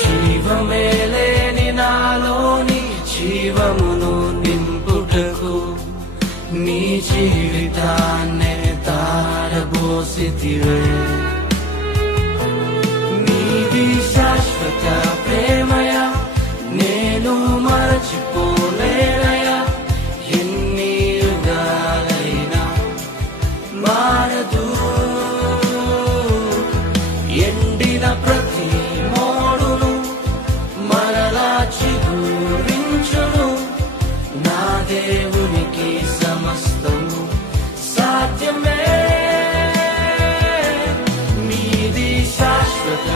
జీవమే లేని నాలోని జీవమును నింపుటకు నీ జీవితాన్నే తారబోసితివే. నీది శాశ్వత ప్రేమయ నేను మరచిపోలేనయా. ఎన్ని యుగాలైనా మారదు. ఎండిన ప్రతి మోడును మరలా చిగురించును. నా దేవునికి సమస్తము సాధ్యమే. నీది శాశ్వత